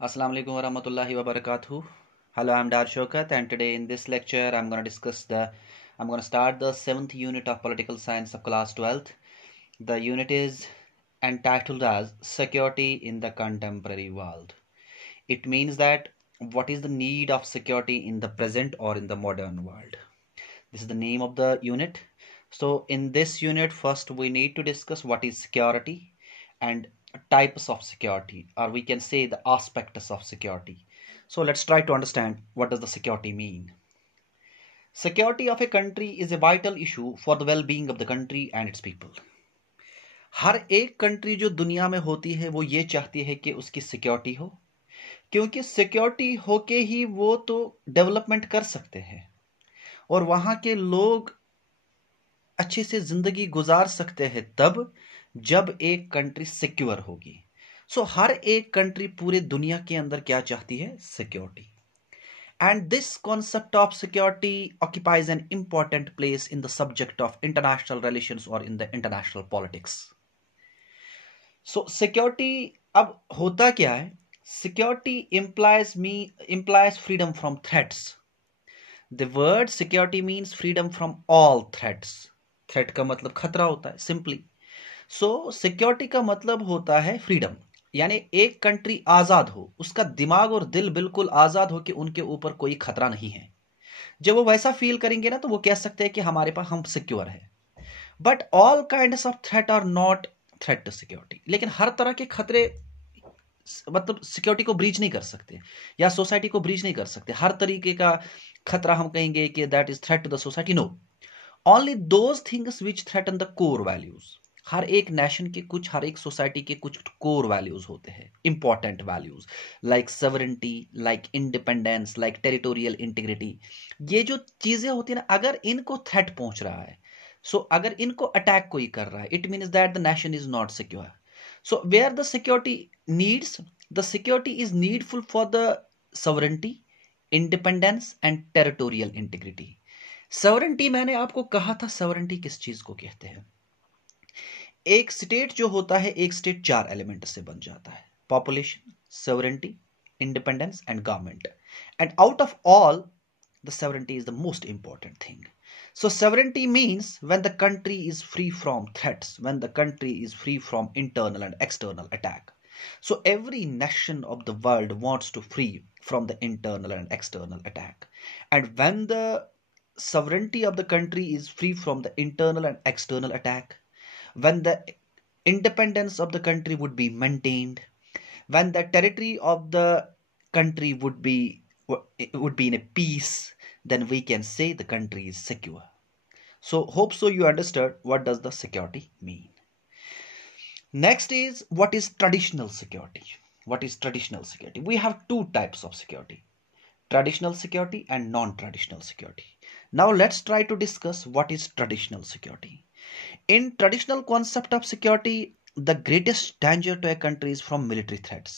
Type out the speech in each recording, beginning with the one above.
Assalamu alaikum warahmatullahi wabarakatuh. Hello, I'm Dar Shokat, and today in this lecture, I'm going to start the seventh unit of political science of class 12th. The unit is entitled as Security in the Contemporary World. It means that what is the need of security in the present or in the modern world? This is the name of the unit. So in this unit, first we need to discuss what is security and types of security, or we can say the aspects of security. So let's try to understand what does the security mean. Security of a country is a vital issue for the well-being of the country and its people. हर एक country जो दुनिया में होती है वो ये चाहती है कि उसकी सिक्योरिटी हो, क्योंकि सिक्योरिटी होके ही वो तो डेवलपमेंट कर सकते हैं और वहाँ के लोग अच्छे से जिंदगी गुजार सकते हैं तब जब एक कंट्री सिक्योर होगी। सो हर एक कंट्री पूरे दुनिया के अंदर क्या चाहती है? Security. And this concept of security occupies an important place in the subject of international relations और in the international politics. So security अब होता क्या है? Security implies freedom from threats. The word security means freedom from all threats. Threat का मतलब खतरा होता है सिंपली। सो सिक्योरिटी का मतलब होता है फ्रीडम, यानी एक कंट्री आजाद हो, उसका दिमाग और दिल बिल्कुल आजाद हो कि उनके ऊपर कोई खतरा नहीं है। जब वो वैसा फील करेंगे ना तो वो कह सकते हैं कि हमारे पास हम सिक्योर है। But all kinds of threat are not threat to security. लेकिन हर तरह के खतरे मतलब सिक्योरिटी को ब्रीच नहीं कर सकते या सोसाइटी को ब्रीच नहीं कर सकते। हर तरीके का खतरा हम कहेंगे कि that is threat to the society, no. Only those things which threaten the core values. हर एक नेशन के कुछ, हर एक सोसाइटी के कुछ कोर वैल्यूज होते हैं, important values, like sovereignty, like independence, like territorial integrity. ये जो चीजें होती है ना, अगर इनको थ्रेट पहुंच रहा है, सो अगर इनको अटैक कोई कर रहा है, it means that the nation is not secure. So where the security is needful for the sovereignty, independence and territorial integrity. Sovereignty मैंने आपको कहा था, sovereignty किस चीज को कहते हैं? एक स्टेट जो होता है, एक स्टेट चार एलिमेंट से बन जाता है: population, sovereignty, independence and government. And out of all, the sovereignty is the most important thing. So sovereignty means when the country is free from threats, when the country is free from internal and external attack. So every nation of the world wants to free from the internal and external attack. And when the sovereignty of the country is free from the internal and external attack, when the independence of the country would be maintained, when the territory of the country would be in a peace, then we can say the country is secure. So hope so you understood what does the security mean. Next is, what is traditional security? What is traditional security? We have two types of security: traditional security and non-traditional security. Now let's try to discuss what is traditional security. In traditional concept of security, the greatest danger to a country is from military threats.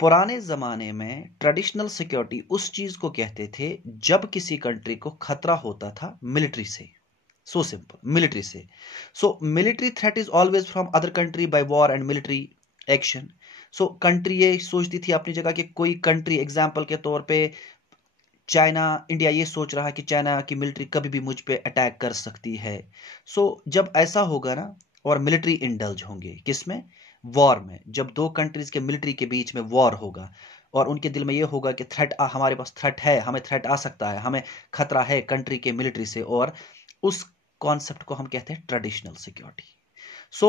पुराने ज़माने में traditional security उस चीज़ को कहते थे जब किसी country को खतरा होता था मिलिट्री से। सो सिंपल, मिलिट्री से। So military threat is always from other country by war and military action. So country ये सोचती थी अपनी जगह कि कोई कंट्री, एग्जाम्पल के तौर पे चाइना, इंडिया ये सोच रहा है कि चाइना की मिलिट्री कभी भी मुझ पे अटैक कर सकती है। सो जब ऐसा होगा ना, और मिलिट्री इंडल्ज होंगे किसमें? वॉर में। जब दो कंट्रीज के मिलिट्री के बीच में वॉर होगा और उनके दिल में ये होगा कि थ्रेट, हमारे पास थ्रेट है, हमें थ्रेट आ सकता है, हमें खतरा है कंट्री के मिलिट्री से, और उस कॉन्सेप्ट को हम कहते हैं traditional security. So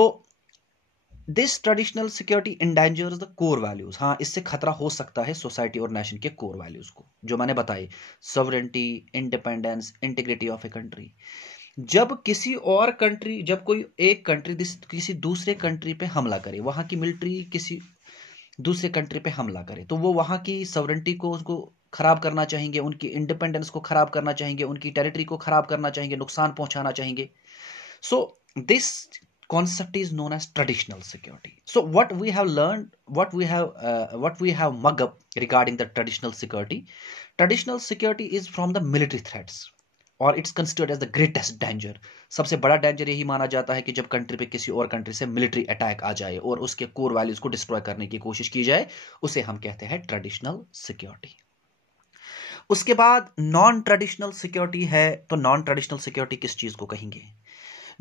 this traditional security endangers the core values. हाँ, इससे खतरा हो सकता है सोसाइटी और नेशन के कोर वैल्यूज को, जो मैंने बताई: sovereignty, independence, integrity of a country. जब किसी और कंट्री, जब कोई एक कंट्री किसी दूसरे कंट्री पे हमला करे, वहां की मिलिट्री किसी दूसरे कंट्री पे हमला करे, तो वो वहां की सॉवरेनिटी को, उसको खराब करना चाहेंगे, उनकी इंडिपेंडेंस को खराब करना चाहेंगे, उनकी टेरिटरी को खराब करना चाहेंगे, नुकसान पहुंचाना चाहेंगे। So this concept is known as traditional security. So what we have learned, what we have mug up regarding the traditional security is from the military threats. और it's considered as the greatest danger. सबसे बड़ा danger यही माना जाता है कि जब country पे किसी और कंट्री से मिलिट्री अटैक आ जाए और उसके कोर वैल्यूज को डिस्ट्रॉय करने की कोशिश की जाए, उसे हम कहते हैं ट्रेडिशनल सिक्योरिटी। उसके बाद नॉन ट्रेडिशनल सिक्योरिटी है। तो नॉन ट्रेडिशनल सिक्योरिटी किस चीज को कहेंगे?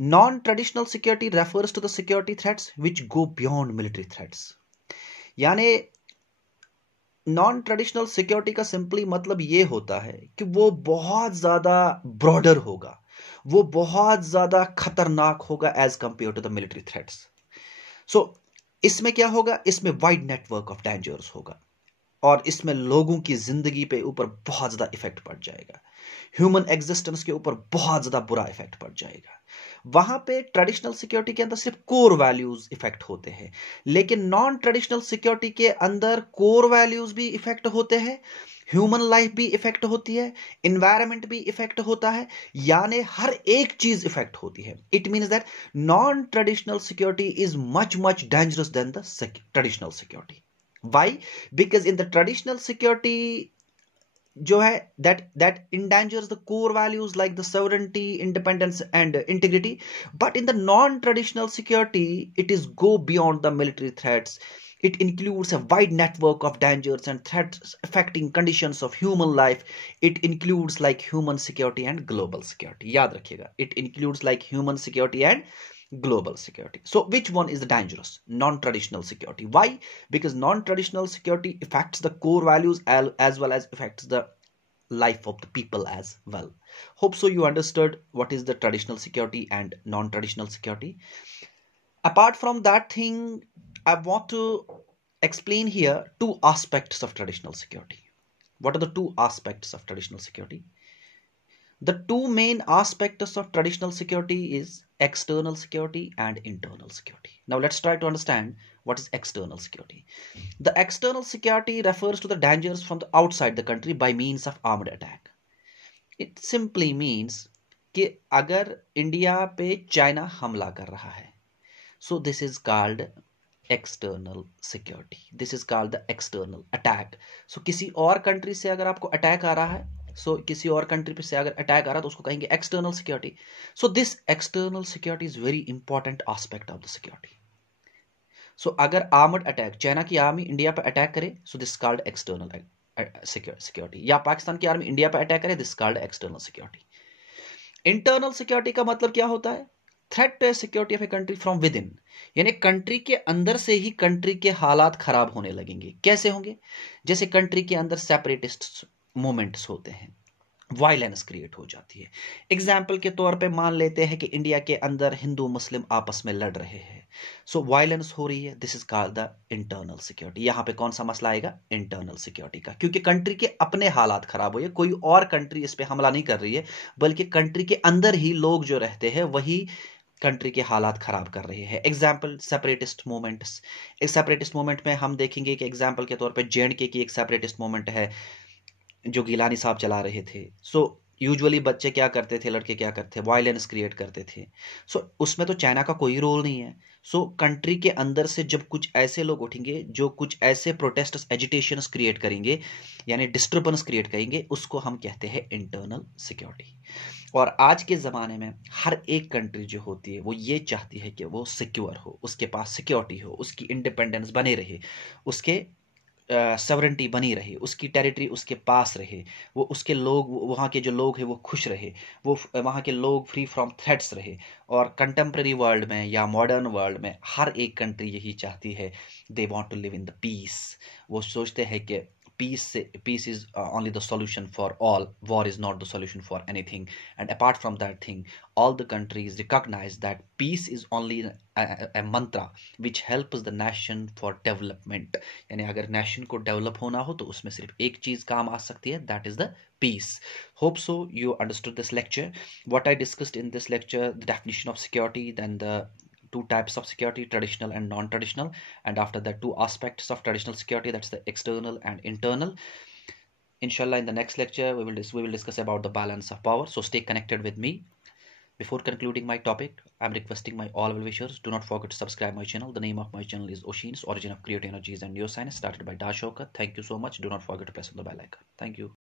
Non traditional security refers to the security threats which go beyond military threats. यानी नॉन ट्रेडिशनल सिक्योरिटी का सिंपली मतलब ये होता है कि वो बहुत ज्यादा ब्रॉडर होगा, वो बहुत ज्यादा खतरनाक होगा as compare to the military threats. So इसमें क्या होगा? इसमें वाइड नेटवर्क ऑफ डेंजर्स होगा और इसमें लोगों की जिंदगी पे ऊपर बहुत ज्यादा इफेक्ट पड़ जाएगा, ह्यूमन एग्जिस्टेंस के ऊपर बहुत ज्यादा बुरा इफेक्ट पड़ जाएगा। वहां पे ट्रेडिशनल सिक्योरिटी के अंदर सिर्फ कोर वैल्यूज इफेक्ट होते हैं, लेकिन नॉन ट्रेडिशनल सिक्योरिटी के अंदर कोर वैल्यूज भी इफेक्ट होते हैं, ह्यूमन लाइफ भी इफेक्ट होती है, इन्वायरमेंट भी इफेक्ट होता है, यानी हर एक चीज इफेक्ट होती है। It means that non traditional security is much much dangerous than the traditional security. Why? Because in the traditional security जो है that endangers the core values like the sovereignty, independence and integrity, but in the non-traditional security it is go beyond the military threats. It includes a wide network of dangers and threats affecting conditions of human life. It includes like human security and global security. याद रखिएगा, it includes like human security and global security. So which one is the dangerous? Non-traditional security. Why? Because non-traditional security affects the core values as well as affects the life of the people as well. Hope so you understood what is the traditional security and non-traditional security. Apart from that thing, I want to explain here two aspects of traditional security. What are the two aspects of traditional security? The two main aspects of traditional security is external security and internal security. Now let's try to understand what is external security. The external security refers to the dangers from the outside the country by means of armed attack. It simply means कि अगर India पे China हमला कर रहा है, so this is called external security. This is called the external attack. So किसी और country से अगर आपको अटैक आ रहा है, किसी और कंट्री पे से अगर अटैक आ रहा है तो उसको कहेंगे external security. So this external security is very important aspect of the security. So अगर आर्मड अटैक, चाइना की आर्मी इंडिया पे अटैक करे, so this called external security. या पाकिस्तान की आर्मी इंडिया पे अटैक करे, this called external security. Internal security का मतलब क्या होता है? Threat to security of a country from within. यानी कंट्री के अंदर से ही कंट्री के हालात खराब होने लगेंगे. कैसे होंगे? जैसे कंट्री के अंदर सेपरेटिस्ट मूवमेंट्स होते हैं, वायलेंस क्रिएट हो जाती है. एग्जाम्पल के तौर पे मान लेते हैं कि इंडिया के अंदर हिंदू मुस्लिम आपस में लड़ रहे हैं, सो वायलेंस हो रही है, this is called the internal security. यहां पे कौन सा मसला आएगा? इंटरनल सिक्योरिटी का, क्योंकि कंट्री के अपने हालात खराब हो रहे, कोई और कंट्री इस पे हमला नहीं कर रही है, बल्कि कंट्री के अंदर ही लोग जो रहते हैं वही कंट्री के हालात खराब कर रहे हैं. Example separatist movements. एक सेपरेटिस्ट मूवमेंट में हम देखेंगे कि एग्जाम्पल के तौर पे जेएंडके की एक सेपरेटिस्ट मूवमेंट है जो गिलानी साहब चला रहे थे. सो यूजुअली बच्चे क्या करते थे, लड़के क्या करते थे, वायलेंस क्रिएट करते थे. सो उसमें तो चाइना का कोई रोल नहीं है. सो कंट्री के अंदर से जब कुछ ऐसे लोग उठेंगे जो कुछ ऐसे प्रोटेस्ट एजिटेशंस क्रिएट करेंगे, यानी डिस्टर्बेंस क्रिएट करेंगे, उसको हम कहते हैं इंटरनल सिक्योरिटी. और आज के ज़माने में हर एक कंट्री जो होती है वो ये चाहती है कि वो सिक्योर हो, उसके पास सिक्योरिटी हो, उसकी इंडिपेंडेंस बने रहे, उसके सवरेंटी बनी रहे, उसकी टेरिटरी उसके पास रहे, वो उसके लोग, वहाँ के जो लोग हैं वो खुश रहे, वो वहाँ के लोग फ्री फ्रॉम थ्रेट्स रहे. और कंटेम्प्रेरी वर्ल्ड में या मॉडर्न वर्ल्ड में हर एक कंट्री यही चाहती है, they want to live in the peace. वो सोचते हैं कि peace is only the solution for all, war is not the solution for anything. And apart from that thing, all the countries recognize that peace is only a mantra which helps the nation for development. यानी अगर nation को develop होना हो तो उसमें सिर्फ एक चीज काम आ सकती है, that is the peace. Hope so you understood this lecture. What I discussed in this lecture, the definition of security, then the two types of security, traditional and non-traditional, and after that two aspects of traditional security, that's the external and internal. Inshallah, in the next lecture we will discuss about the balance of power. So stay connected with me. Before concluding my topic, I'm requesting my all well wishers, do not forget to subscribe my channel. The name of my channel is Oshin's Origin of Creative Energies and Neuroscience, started by Dash Shaukat. Thank you so much. Do not forget to press on the bell icon. Thank you.